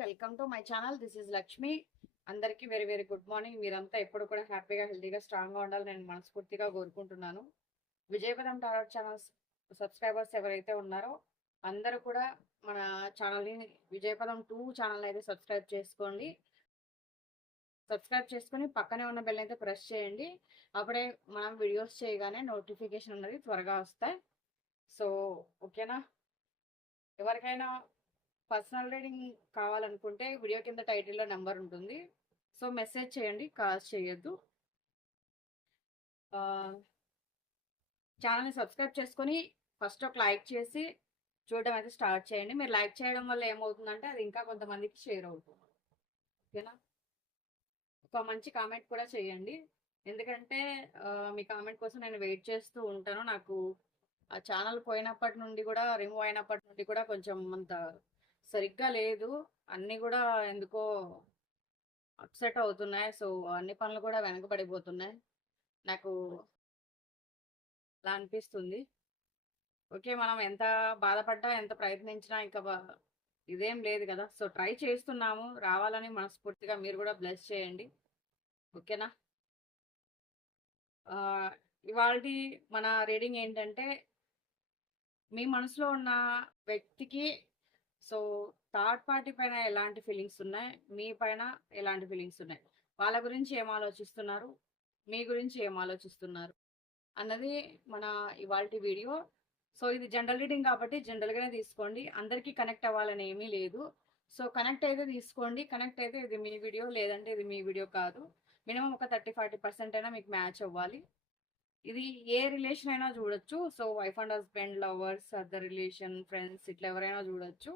Welcome to my channel. This is Lakshmi. అందరికీ very very good morning. మీరంతా ఎప్పుడు కూడా హ్యాపీగా హెల్తీగా స్ట్రాంగ్గా ఉండాలి నేను మనస్ఫూర్తిగా కోరుకుంటున్నాను. విజయపదం టారట్ ఛానల్స్ సబ్స్క్రైబర్స్ ఎవరైతే ఉన్నారో అందరూ కూడా మన ఛానల్ని విజయపదం 2 ఛానల్ అయితే సబ్స్క్రైబ్ చేసుకోండి. సబ్స్క్రైబ్ చేసుకొని పక్కనే ఉన్న బెల్ అయితే ప్రెస్ చేయండి. అప్పుడే మనం వీడియోస్ చేయగానే నోటిఫికేషన్ అనేది త్వరగా వస్తాయి. సో ఓకేనా, ఎవరికైనా పర్సనల్ రీడింగ్ కావాలనుకుంటే వీడియో కింద టైటిల్లో నెంబర్ ఉంటుంది. సో మెసేజ్ చేయండి, కాల్స్ చేయొద్దు. ఛానల్ని సబ్స్క్రైబ్ చేసుకొని ఫస్ట్ ఒక లైక్ చేసి చూడడం అయితే స్టార్ట్ చేయండి. మీరు లైక్ చేయడం వల్ల ఏమవుతుందంటే అది ఇంకా కొంతమందికి షేర్ అవుతుంది. ఓకేనా, ఒక మంచి కామెంట్ కూడా చేయండి. ఎందుకంటే మీ కామెంట్ కోసం నేను వెయిట్ చేస్తూ ఉంటాను. నాకు ఆ ఛానల్ పోయినప్పటి నుండి కూడా, రిమూవ్ అయినప్పటి నుండి కూడా కొంచెం అంత సరిగ్గా లేదు. అన్నీ కూడా ఎందుకో అప్సెట్ అవుతున్నాయి. సో అన్ని పనులు కూడా వెనకబడిపోతున్నాయి. నాకు అలా అనిపిస్తుంది. ఓకే, మనం ఎంత బాధపడ్డా ఎంత ప్రయత్నించినా ఇంకా ఇదేం లేదు కదా. సో ట్రై చేస్తున్నాము, రావాలని మనస్ఫూర్తిగా మీరు కూడా బ్లెస్ చేయండి. ఓకేనా, ఇవాళ మన రీడింగ్ ఏంటంటే మీ మనసులో ఉన్న వ్యక్తికి సో థర్డ్ పార్టీ పైన ఎలాంటి ఫీలింగ్స్ ఉన్నాయి, మీ పైన ఎలాంటి ఫీలింగ్స్ ఉన్నాయి, వాళ్ళ గురించి ఏం ఆలోచిస్తున్నారు, మీ గురించి ఏం ఆలోచిస్తున్నారు అన్నది మన ఇవాల్టి వీడియో. సో ఇది జనరల్ రీడింగ్ కాబట్టి జనరల్గానే తీసుకోండి. అందరికీ కనెక్ట్ అవ్వాలని ఏమీ లేదు. సో కనెక్ట్ అయితే తీసుకోండి. కనెక్ట్ అయితే ఇది మీ వీడియో, లేదంటే ఇది మీ వీడియో కాదు. మినిమం ఒక 30-40% అయినా మీకు మ్యాచ్ అవ్వాలి. ఇది ఏ రిలేషన్ అయినా చూడొచ్చు. So wife and husband, lovers, other relation, friends, ఇట్లా ఎవరైనా చూడొచ్చు.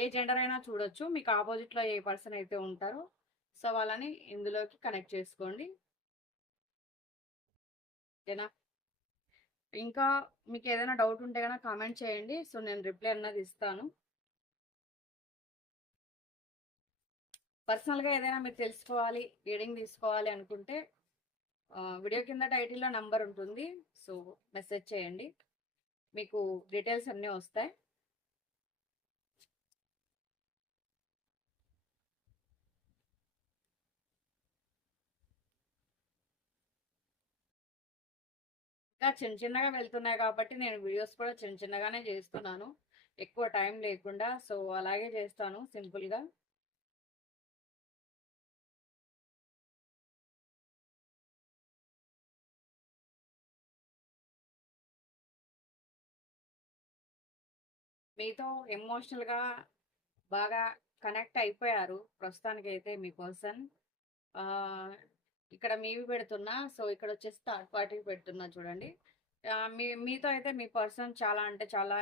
ఏ జెండర్ అయినా చూడొచ్చు. మీకు ఆపోజిట్లో ఏ పర్సన్ అయితే ఉంటారో సో వాళ్ళని ఇందులోకి కనెక్ట్ చేసుకోండి. ఓకేనా, ఇంకా మీకు ఏదైనా డౌట్ ఉంటే కనుక కామెంట్ చేయండి. సో నేను రిప్లై అన్నది ఇస్తాను. పర్సనల్గా ఏదైనా మీరు తెలుసుకోవాలి, రీడింగ్ తీసుకోవాలి అనుకుంటే వీడియో కింద టైటిల్లో నంబర్ ఉంటుంది. సో మెసేజ్ చేయండి, మీకు డీటెయిల్స్ అన్నీ వస్తాయి. ఇంకా చిన్న చిన్నగా వెళ్తున్నాయి కాబట్టి నేను వీడియోస్ కూడా చిన్న చిన్నగానే చేస్తున్నాను, ఎక్కువ టైం లేకుండా. సో అలాగే చేస్తాను సింపుల్గా. మీతో ఎమోషనల్గా బాగా కనెక్ట్ అయిపోయారు ప్రస్తుతానికైతే మీ పర్సన్. ఇక్కడ మీవి పెడుతున్నా, సో ఇక్కడ వచ్చేసి థర్డ్ పార్టీకి పెడుతున్నా చూడండి. మీతో అయితే మీ పర్సన్ చాలా అంటే చాలా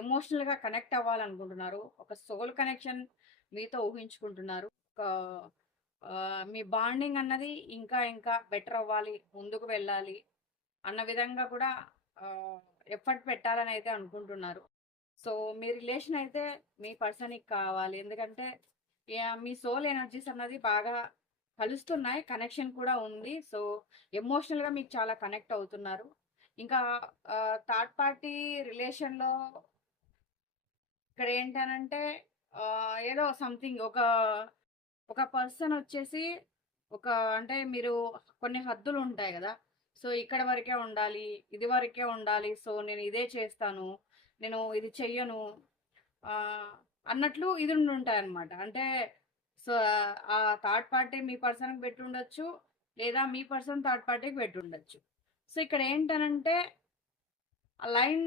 ఎమోషనల్గా కనెక్ట్ అవ్వాలనుకుంటున్నారు. ఒక సోల్ కనెక్షన్ మీతో ఊహించుకుంటున్నారు. ఒక మీ బాండింగ్ అన్నది ఇంకా ఇంకా బెటర్ అవ్వాలి, ముందుకు వెళ్ళాలి అన్న విధంగా కూడా ఎఫర్ట్ పెట్టాలని అయితే అనుకుంటున్నారు. సో మీ రిలేషన్ అయితే మీ పర్సన్కి కావాలి. ఎందుకంటే మీ సోల్ ఎనర్జీస్ అన్నది బాగా కలుస్తున్నాయి, కనెక్షన్ కూడా ఉంది. సో ఎమోషనల్గా మీకు చాలా కనెక్ట్ అవుతున్నారు. ఇంకా థర్డ్ పార్టీ రిలేషన్లో ఇక్కడ ఏంటనంటే ఏదో సంథింగ్ ఒక పర్సన్ వచ్చేసి ఒక అంటే మీరు కొన్ని హద్దులు ఉంటాయి కదా. సో ఇక్కడ వరకే ఉండాలి, ఇది వరకే ఉండాలి, సో నేను ఇదే చేస్తాను, నేను ఇది చెయ్యను అన్నట్లు ఇది ఉంటాయి అన్నమాట. అంటే సో ఆ థర్డ్ పార్టీ మీ పర్సన్కి పెట్టి ఉండొచ్చు, లేదా మీ పర్సన్ థర్డ్ పార్టీకి పెట్టి ఉండొచ్చు. సో ఇక్కడ ఏంటనంటే ఆ లైన్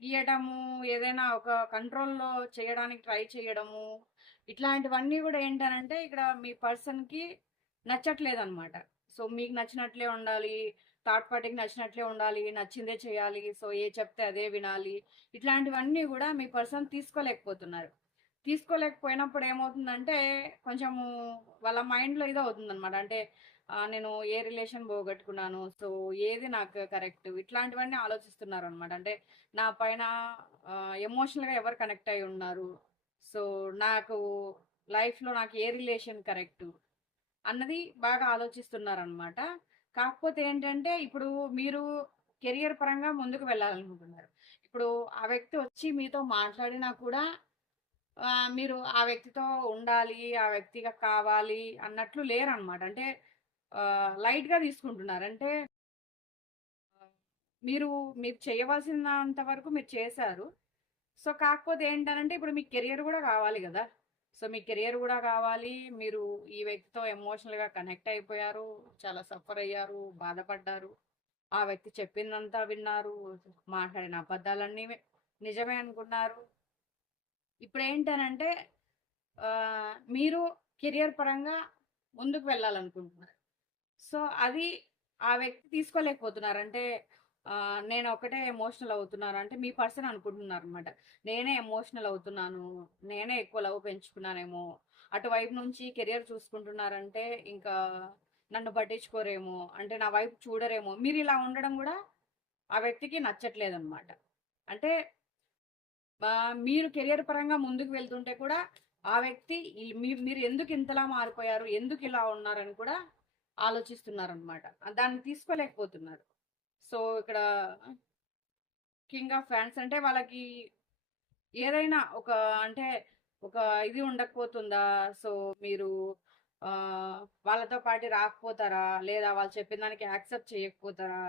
గీయడము, ఏదైనా ఒక కంట్రోల్లో చేయడానికి ట్రై చేయడము, ఇట్లాంటివన్నీ కూడా ఏంటనంటే ఇక్కడ మీ పర్సన్కి నచ్చట్లేదు అనమాట. సో మీకు నచ్చినట్లే ఉండాలి, థర్డ్ పార్టీకి నచ్చినట్లే ఉండాలి, నచ్చిందే చేయాలి, సో ఏ చెప్తే అదే వినాలి, ఇట్లాంటివన్నీ కూడా మీ పర్సన్ తీసుకోలేకపోతున్నారు. తీసుకోలేకపోయినప్పుడు ఏమవుతుందంటే కొంచెము వాళ్ళ మైండ్లో ఇది అవుతుందన్నమాట. అంటే నేను ఏ రిలేషన్ పోగొట్టుకున్నాను, సో ఏది నాకు కరెక్ట్, ఇట్లాంటివన్నీ ఆలోచిస్తున్నారు అనమాట. అంటే నా పైన ఎమోషనల్గా ఎవరు కనెక్ట్ అయి ఉన్నారు, సో నాకు లైఫ్లో నాకు ఏ రిలేషన్ కరెక్ట్ అన్నది బాగా ఆలోచిస్తున్నారనమాట. కాకపోతే ఏంటంటే ఇప్పుడు మీరు కెరియర్ పరంగా ముందుకు వెళ్ళాలనుకుంటున్నారు. ఇప్పుడు ఆ వ్యక్తి వచ్చి మీతో మాట్లాడినా కూడా మీరు ఆ వ్యక్తితో ఉండాలి, ఆ వ్యక్తిగా కావాలి అన్నట్లు లేరనమాట. అంటే లైట్‌గా తీసుకుంటున్నారు. అంటే మీరు మీరు చేయవలసినంత వరకు మీరు చేశారు. సో, కాకపోతే ఏంటనంటే ఇప్పుడు మీకు కెరియర్ గూడా కావాలి గదా! సో, మీ కెరియర్ గూడా కావాలి. మీరు ఈ వ్యక్తితో ఎమోషనల్‌గా కనెక్ట్ అయిపోయారు. చాలా సఫర్ అయ్యారు, బాధపడ్డారు. ఆ వ్యక్తి చెప్పిందంతా విన్నారు. మాట్లాడిన అబద్ధాలన్నీ నిజమే అనుకున్నారు. ఇప్పుడేంటనంటే మీరు కెరియర్ పరంగా ముందుకు వెళ్ళాలనుకుంటున్నారు. సో, అది ఆ వ్యక్తి తీసుకోలేకపోతున్నారు. అంటే నేను ఒకటే ఎమోషనల్ అవుతున్నాను. అంటే మీ పర్సన్ అనుకుంటున్నారనమాట. నేనే ఎమోషనల్ అవుతున్నాను. నేనే ఎక్కువ లవ్ పెంచుకున్నానేమో. అటువైపు నుంచి కెరియర్ చూసుకుంటున్నారంటే ఇంకా నన్ను పట్టించుకోరేమో. అంటే నా వైపు చూడరేమో. మీరిలా ఉండడం గూడా ఆ వ్యక్తికి నచ్చట్లేదనమాట. అంటే మీరు కెరియర్ పరంగా ముందుకు వెళ్తుంటే కూడా ఆ వ్యక్తి మీరు ఎందుకు ఇంతలా మారిపోయారు? ఎందుకు ఇలా ఉన్నారని కూడా ఆలోచిస్తున్నారనమాట. దాన్ని తీసుకోలేకపోతున్నారు. సో, ఇక్కడ కింగ్ ఆఫ్ ఫ్యాన్స్ అంటే వాళ్ళకి ఏదైనా ఒక అంటే ఒక ఇది ఉండకపోతుందా? సో, మీరు వాళ్ళతో పాటు రాకపోతారా? లేదా వాళ్ళు చెప్పిన దానికి యాక్సెప్ట్ చేయకపోతారా?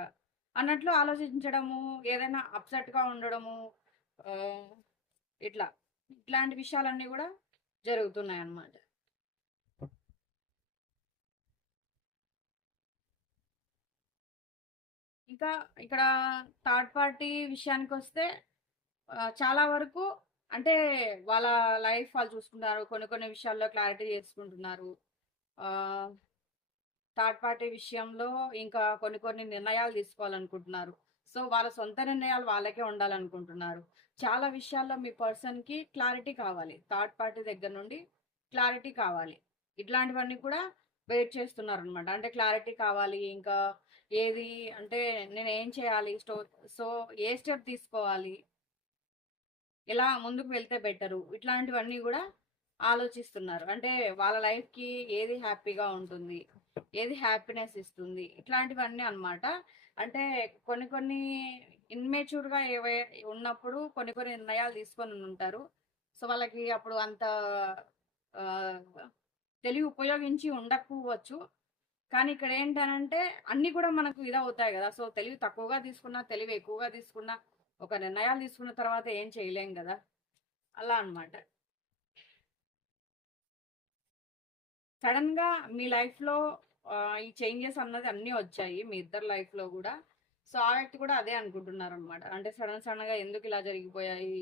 అన్నట్లు ఆలోచించడము, ఏదైనా అప్‌సెట్‌గా ఉండడము ఆహ్, ఇట్లా. ఇట్లాంటి విషయాలన్నీ గూడా జరుగుతున్నాయన్నమాట. ఇంకా ఇక్కడ థర్డ్ పార్టీ విషయానికొస్తే చాలా వరకు అంటే వాళ్ళ లైఫ్ వాళ్ళు చూసుకుంటారు. కొన్ని కొన్ని విషయాల్లో క్లారిటీ చేసుకుంటున్నారు. ఆహ్, థర్డ్ పార్టీ విషయంలో ఇంకా కొన్ని కొన్ని నిర్ణయాలు తీసుకోవాలనుకుంటున్నారు. సో, వాళ్ళ సొంత నిర్ణయాలు వాళ్ళకే ఉండాలనుకుంటున్నారు. చాలా విషయాల్లో మీ పర్సన్‌కి క్లారిటీ కావాలి. థర్డ్ పార్టీ దగ్గర నుండి క్లారిటీ కావాలి. ఇట్లాంటివన్నీ కూడా వెయిట్ చేస్తున్నారనమాట. అంటే క్లారిటీ కావాలి. ఇంకా ఏది అంటే నేనేం చేయాలి? సో, ఏ స్టెప్ తీసుకోవాలి? ఎలా ముందుకు వెళ్తే బెటరు? ఇట్లాంటివన్నీ గూడా ఆలోచిస్తున్నారు. అంటే వాళ్ళ లైఫ్‌కి ఏది హ్యాపీగా ఉంటుంది? ఏది హ్యాపీనెస్ ఇస్తుంది? ఇట్లాంటివన్నీ అన్నమాట. అంటే కొన్ని కొన్ని ఇమ్మెచ్యూర్‌గా ఉన్నప్పుడు కొన్ని కొన్ని నిర్ణయాలు తీసుకొని ఉంటారు. సో, వాళ్ళకి అప్పుడు అంత ఆహ్, తెలివి ఉపయోగించి ఉండకపోవచ్చు. కానీ ఇక్కడేంటనంటే అన్నీ కూడా మనకు ఇదవుతాయి గదా! సో, తెలివి తక్కువగా తీసుకున్నా, తెలివి ఎక్కువగా తీసుకున్నా, ఒక నిర్ణయాలు తీసుకున్న తర్వాత ఏం చేయలేం గదా! అలా అన్నమాట. సడెన్‌గా మీ లైఫ్‌లో ఈ చేంజెస్ అన్నది అన్నీ వచ్చాయి. మీ ఇద్దరి లైఫ్‌లో గూడా. సో, ఆ వ్యక్తి కూడా అదే అనుకుంటున్నారనమాట. అంటే సడెన్‌గా ఎందుకిలా జరిగిపోయాయి?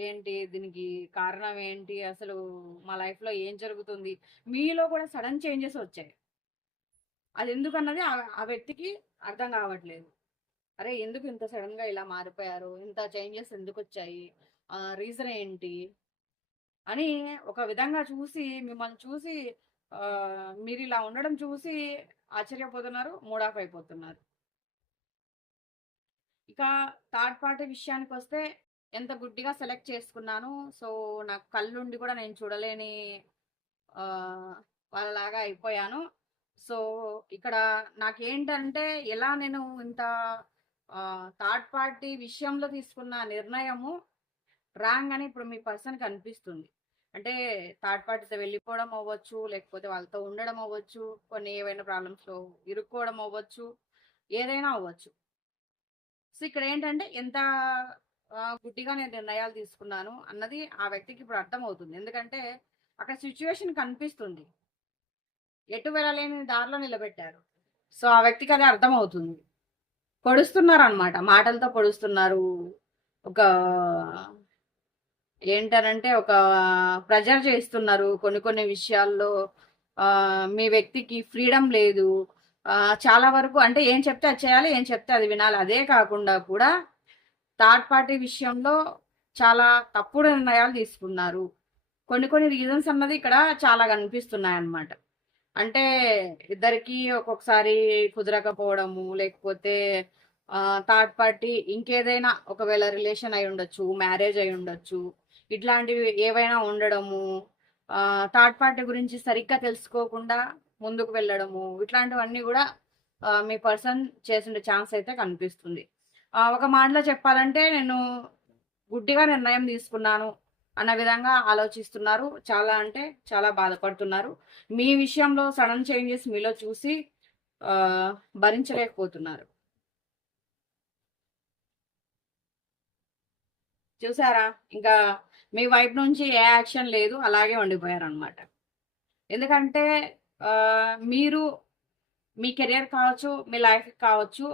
ఏంటి? దీనికి కారణం ఏంటి? అసలు మా లైఫ్‌లో ఏం జరుగుతుంది? మీలో కూడా సడెన్ చేంజెస్ వచ్చాయి. అదెందుకన్నది ఆ వ్యక్తికి అర్థం కావట్లేదు. అరే! ఎందుకు ఇంత సడెన్‌గా ఇలా మారిపోయారు? ఇంత చేంజెస్ ఎందుకొచ్చాయి? రీజన్ ఏంటి? అని ఒక విధంగా చూసి మిమ్మల్ని చూసి మీరిలా ఉండడం చూసి ఆశ్చర్యపోతున్నారు. మూడ్ ఆఫ్ అయిపోతున్నారు. ఇక థర్డ్ పార్టీ విషయానికొస్తే ఎంత గుడ్డిగా సెలెక్ట్ చేసుకున్నాను. సో, నాకు కళ్ళుండి కూడా నేను చూడలేని ఆహ్, వాళ్ళలాగా అయిపోయాను. సో, ఇక్కడ నాకేంటంటే ఎలా నేను ఇంత థర్డ్ పార్టీ విషయంలో తీసుకున్న నిర్ణయము రాంగ్ అని ఇప్పుడు మీ పర్సన్‌కి అనిపిస్తుంది. అంటే థర్డ్ పార్టీతో వెళ్ళిపోవడం అవ్వచ్చు, లేకపోతే వాళ్ళతో ఉండడం అవ్వచ్చు, కొన్ని ఏవైనా ప్రాబ్లమ్స్‌లో ఇరుక్కోవడం అవ్వచ్చు, ఏదైనా అవ్వచ్చు. సో, ఇక్కడేంటంటే ఎంత గుడ్డిగా నేను నిర్ణయాలు తీసుకున్నాను అన్నది ఆ వ్యక్తికి ఇప్పుడు అర్థమవుతుంది. ఎందుకంటే అక్కడ సిట్యుయేషన్ కనిపిస్తుంది. ఎటు వెళ్ళలేని దారిలో నిలబెట్టారు. సో, ఆ వ్యక్తికి అది అర్థమవుతుంది. పొడుస్తున్నారనమాట. మాటలతో పొడుస్తున్నారు. ఒక ఏంటనంటే ఒక ప్రెజర్ చేస్తున్నారు కొన్ని కొన్ని విషయాల్లో. మీ వ్యక్తికి ఫ్రీడమ్ లేదు. చాలా వరకు అంటే ఏం చెప్తే అది చేయాలి, ఏం చెప్తే అది వినాలి. అదే కాకుండా కూడా థర్డ్ పార్టీ విషయంలో చాలా తప్పుడు నిర్ణయాలు తీసుకున్నారు. కొన్ని కొన్ని రీజన్స్ అన్నది ఇక్కడ చాలా కనిపిస్తున్నాయన్నమాట. అంటే ఇద్దరికీ ఒక్కొక్కసారి కుదరకపోవడము, లేకపోతే థర్డ్ పార్టీ ఇంకేదైనా ఒకవేళ రిలేషన్ అయి ఉండొచ్చు, మ్యారేజ్ అయి ఉండొచ్చు. ఇట్లాంటివి ఏవైనా ఉండడము, థర్డ్ పార్టీ గురించి సరిగ్గా తెలుసుకోకుండా ముందుకు వెళ్ళడము, ఇట్లాంటివన్నీ గూడా మీ పర్సన్ చేసుండే ఛాన్స్ అయితే కనిపిస్తుంది. ఒక మాటలో చెప్పాలంటే నేను గుడ్డిగా నిర్ణయం తీసుకున్నాను అన్న విధంగా ఆలోచిస్తున్నారు. చాలా అంటే చాలా బాధపడుతున్నారు. మీ విషయంలో సడన్ చేంజెస్ మీలో చూసి భరించలేకపోతున్నారు. చూసారా? ఇంకా మీ వైపు నుంచి ఏ యాక్షన్ లేదు. అలాగే ఉండిపోయారనమాట. ఎందుకంటే మీరు మీ కెరియర్ కావచ్చు, మీ లైఫ్ కావచ్చు,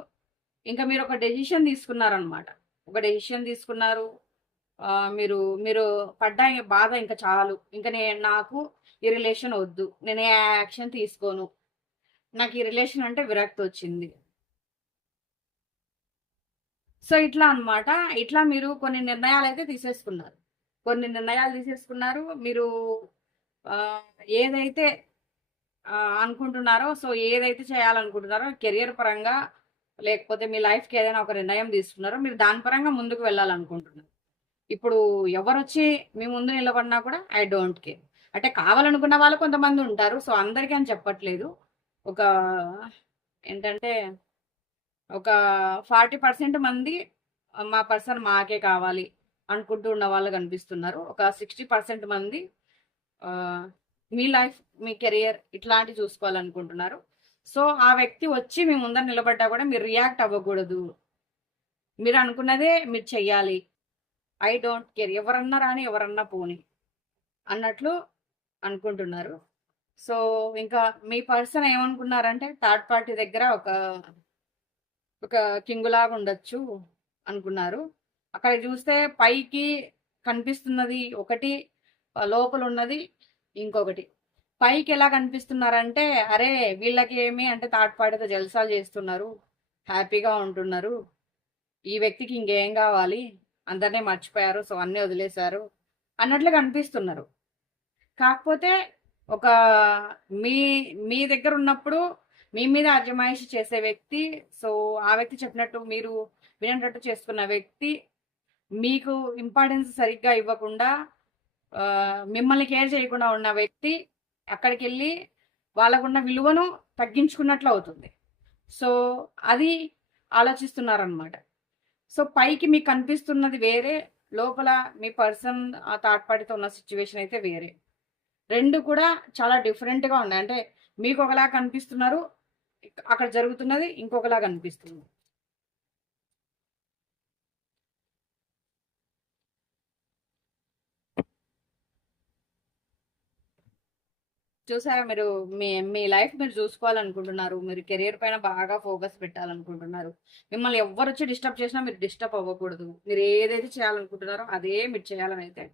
ఇంకా మీరు ఒక డెసిషన్ తీసుకున్నారనమాట. ఒక డెసిషన్ తీసుకున్నారు. మీరు మీరు పడ్డ బాధ ఇంకా చాలు. ఇంక నాకు ఈ రిలేషన్ వద్దు. నేను ఏ యాక్షన్ తీసుకోను. నాకు ఈ రిలేషన్ అంటే విరక్తి వచ్చింది. సో ఇట్లా అనమాట. ఇట్లా మీరు కొన్ని నిర్ణయాలైతే తీసేసుకున్నారు. కొన్ని నిర్ణయాలు తీసేసుకున్నారు. మీరు ఏదైతే అనుకుంటున్నారో, సో ఏదైతే చేయాలనుకుంటున్నారో కెరియర్ పరంగా, లేకపోతే మీ లైఫ్‌కి ఏదైనా ఒక నిర్ణయం తీసుకున్నారో, మీరు దాని పరంగా ముందుకు వెళ్ళాలనుకుంటున్నారు. ఇప్పుడు ఎవరొచ్చి మీ ముందు నిలబడినా కూడా ఐ డోంట్ కేర్. అంటే కావాలనుకున్న వాళ్ళు కొంతమంది ఉంటారు. సో అందరికీ అని చెప్పట్లేదు. ఒక ఏంటంటే ఒక 40% మంది మా పర్సన్ మాకే కావాలి అనుకుంటూ ఉన్న వాళ్ళు కనిపిస్తున్నారు. ఒక 60% మంది మీ లైఫ్, మీ కెరియర్ ఇట్లాంటివి చూసుకోవాలనుకుంటున్నారు. సో ఆ వ్యక్తి వచ్చి మీ ముందర నిలబడ్డా కూడా మీరు రియాక్ట్ అవ్వకూడదు. మీరు అనుకున్నదే మీరు చెయ్యాలి. I don't care. ఎవరన్నా రాని, ఎవరన్నా పోని అన్నట్లు అనుకుంటున్నారు. సో ఇంకా మీ పర్సన్ ఏమనుకున్నారంటే థర్డ్ పార్టీ దగ్గర ఒక ఒక కింగులాగా ఉండొచ్చు అనుకున్నారు. అక్కడ చూస్తే పైకి కనిపిస్తున్నది ఒకటి, లోపల ఉన్నది ఇంకొకటి. పైకి ఎలా కనిపిస్తున్నారంటే, అరే వీళ్ళకి ఏమి అంటే థర్డ్ పార్టీతో జల్సాలు చేస్తున్నారు, హ్యాపీగా ఉంటున్నారు, ఈ వ్యక్తికి ఇంకేం కావాలి, అందరినీ మర్చిపోయారు, సో అన్నీ వదిలేశారు అన్నట్లు కనిపిస్తున్నారు. కాకపోతే ఒక మీ మీ దగ్గర ఉన్నప్పుడు మీ మీద అజమాయిషి చేసే వ్యక్తి, సో ఆ వ్యక్తి చెప్పినట్టు మీరు వినేటట్టు చేసుకున్న వ్యక్తి, మీకు ఇంపార్టెన్స్ సరిగ్గా ఇవ్వకుండా మిమ్మల్ని కేర్ చేయకుండా ఉన్న వ్యక్తి అక్కడికి వెళ్ళి వాళ్ళకున్న విలువను తగ్గించుకున్నట్లు అవుతుంది. సో అది ఆలోచిస్తున్నారనమాట. సో పైకి మీకు కనిపిస్తున్నది వేరే, లోపల మీ పర్సన్ ఆ థర్డ్ పార్టీతో ఉన్న సిచ్యువేషన్ అయితే వేరే. రెండు కూడా చాలా డిఫరెంట్గా ఉన్నాయి. అంటే మీకు ఒకలా కనిపిస్తున్నారు, అక్కడ జరుగుతున్నది ఇంకొకలా కనిపిస్తుంది. చూసారా? మీరు మీ మీ లైఫ్ మీరు చూసుకోవాలనుకుంటున్నారు. మీరు కెరియర్ పైన బాగా ఫోకస్ పెట్టాలనుకుంటున్నారు. మిమ్మల్ని ఎవ్వరు వచ్చి డిస్టర్బ్ చేసినా మీరు డిస్టర్బ్ అవ్వకూడదు. మీరు ఏదైతే చేయాలనుకుంటున్నారో అదే మీరు చేయాలని అయితే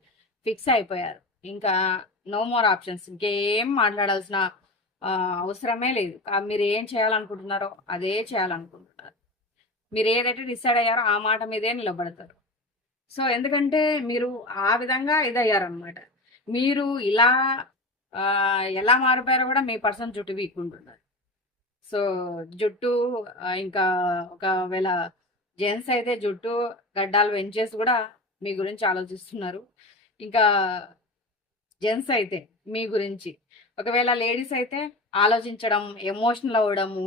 ఫిక్స్ అయిపోయారు. ఇంకా నో మోర్ ఆప్షన్స్. ఇంకేం మాట్లాడాల్సిన అవసరమే లేదు. మీరు ఏం చేయాలనుకుంటున్నారో అదే చేయాలనుకుంటున్నారు. మీరు ఏదైతే డిసైడ్ అయ్యారో ఆ మాట మీదే నిలబడతారు. సో ఎందుకంటే మీరు ఆ విధంగా ఇదయ్యారనమాట. మీరు ఇలా ఎలా మారిపోయారో కూడా మీ పర్సన్ జుట్టు వీక్కుంటున్నారు. సో జుట్టు ఇంకా ఒకవేళ జెంట్స్ అయితే జుట్టు గడ్డాలు పెంచేసి కూడా మీ గురించి ఆలోచిస్తున్నారు. ఇంకా జెంట్స్ అయితే మీ గురించి, ఒకవేళ లేడీస్ అయితే ఆలోచించడం, ఎమోషనల్ అవ్వడము,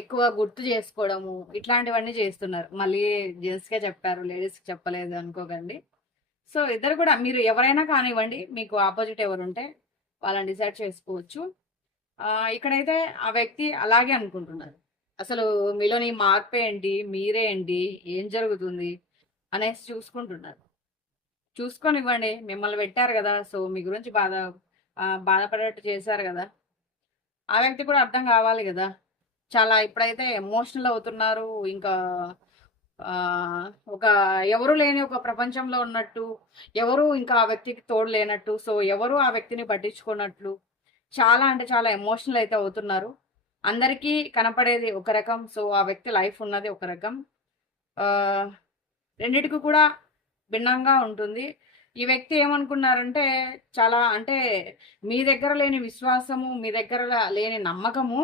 ఎక్కువ గుర్తు చేసుకోవడము, ఇట్లాంటివన్నీ చేస్తున్నారు. మళ్ళీ జెంట్స్కే చెప్పారు, లేడీస్కి చెప్పలేదు అనుకోకండి. సో ఇద్దరు కూడా, మీరు ఎవరైనా కానివ్వండి, మీకు ఆపోజిట్ ఎవరుంటే వాళ్ళని డిసైడ్ చేసుకోవచ్చు. ఇక్కడైతే ఆ వ్యక్తి అలాగే అనుకుంటున్నారు. అసలు మీలోని మార్పు ఏంటి, మీరే ఏంటి, ఏం జరుగుతుంది అనేసి చూసుకుంటున్నారు. చూసుకొనివ్వండి. మిమ్మల్ని పెట్టారు కదా, సో మీ గురించి బాధపడేట్టు చేశారు కదా, ఆ వ్యక్తి కూడా అర్థం కావాలి కదా. చాలా ఇప్పుడైతే ఎమోషనల్ అవుతున్నారు. ఇంకా ఒక ఎవరు లేని ఒక ప్రపంచంలో ఉన్నట్టు, ఎవరు ఇంకా ఆ వ్యక్తికి తోడు లేనట్టు, సో ఎవరు ఆ వ్యక్తిని పట్టించుకున్నట్లు చాలా అంటే చాలా ఎమోషనల్ అయితే అవుతున్నారు. అందరికీ కనపడేది ఒక రకం, సో ఆ వ్యక్తి లైఫ్ ఉన్నది ఒక రకం. రెండిటికి కూడా భిన్నంగా ఉంటుంది. ఈ వ్యక్తి ఏమనుకున్నారంటే, చాలా అంటే మీ దగ్గర లేని విశ్వాసము, మీ దగ్గర లేని నమ్మకము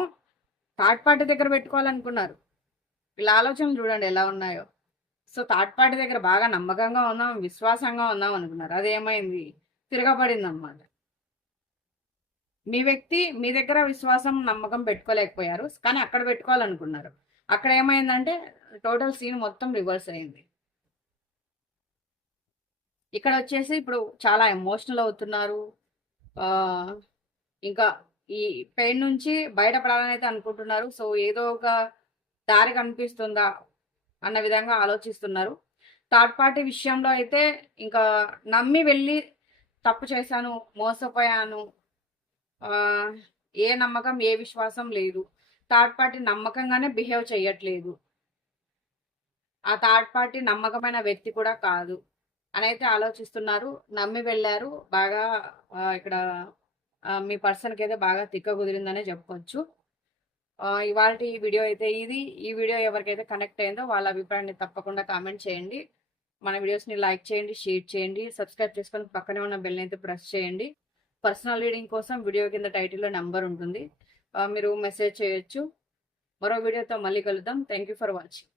థర్డ్ పార్టీ దగ్గర పెట్టుకోవాలనుకున్నారు. వీళ్ళ ఆలోచనలు చూడండి ఎలా ఉన్నాయో. సో థర్డ్ పార్టీ దగ్గర బాగా నమ్మకంగా ఉందాం, విశ్వాసంగా ఉందాం అనుకున్నారు. అదేమైంది, తిరగబడింది అనమాట. మీ వ్యక్తి మీ దగ్గర విశ్వాసం, నమ్మకం పెట్టుకోలేకపోయారు, కానీ అక్కడ పెట్టుకోవాలనుకున్నారు. అక్కడ ఏమైందంటే టోటల్ సీన్ మొత్తం రివర్స్ అయింది. ఇక్కడ వచ్చేసి ఇప్పుడు చాలా ఎమోషనల్ అవుతున్నారు. ఇంకా ఈ పెయిన్ నుంచి బయటపడాలని అయితే అనుకుంటున్నారు. సో ఏదో ఒక దారి కనిపిస్తుందా అన్న విధంగా ఆలోచిస్తున్నారు. థర్డ్ పార్టీ విషయంలో అయితే ఇంకా నమ్మి వెళ్ళి తప్పు చేశాను, మోసపోయాను, ఏ నమ్మకం ఏ విశ్వాసం లేదు, థర్డ్ పార్టీ నమ్మకంగానే బిహేవ్ చేయట్లేదు, ఆ థర్డ్ పార్టీ నమ్మకమైన వ్యక్తి కూడా కాదు అని అయితే ఆలోచిస్తున్నారు. నమ్మి వెళ్ళారు. బాగా ఇక్కడ మీ పర్సన్కి అయితే బాగా తిక్క కుదిరిందనే చెప్పొచ్చు. ఇవాల్టి వీడియో అయితే ఇది. ఈ వీడియో ఎవరికైతే కనెక్ట్ అయిందో వాళ్ళ అభిప్రాయాన్ని తప్పకుండా కామెంట్ చేయండి. మన వీడియోస్ని లైక్ చేయండి, షేర్ చేయండి, సబ్స్క్రైబ్ చేసుకొని పక్కనే ఉన్న బెల్ని అయితే ప్రెస్ చేయండి. పర్సనల్ రీడింగ్ కోసం వీడియో కింద టైటిల్లో నెంబర్ ఉంటుంది, మీరు మెసేజ్ చేయొచ్చు. మరో వీడియోతో మళ్ళీ కలుద్దాం. Thank you for watching.